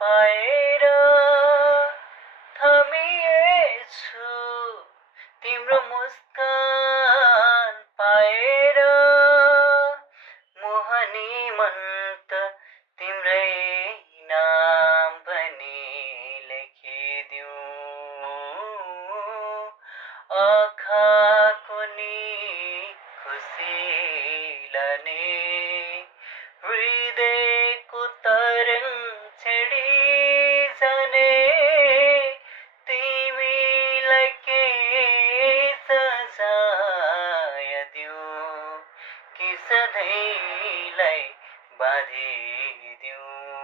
पाएर थमिएछु तिम्रो मुस्कान पाएर मोहनी मन त तिम्रै नाम पनि लेखिदिउँ आँखाको नि खुसीलाने हृदयको तरङ छेडी जाने तिमीलाई के सजाय दिउँ कि सधैँलाई बाँधिदिउँ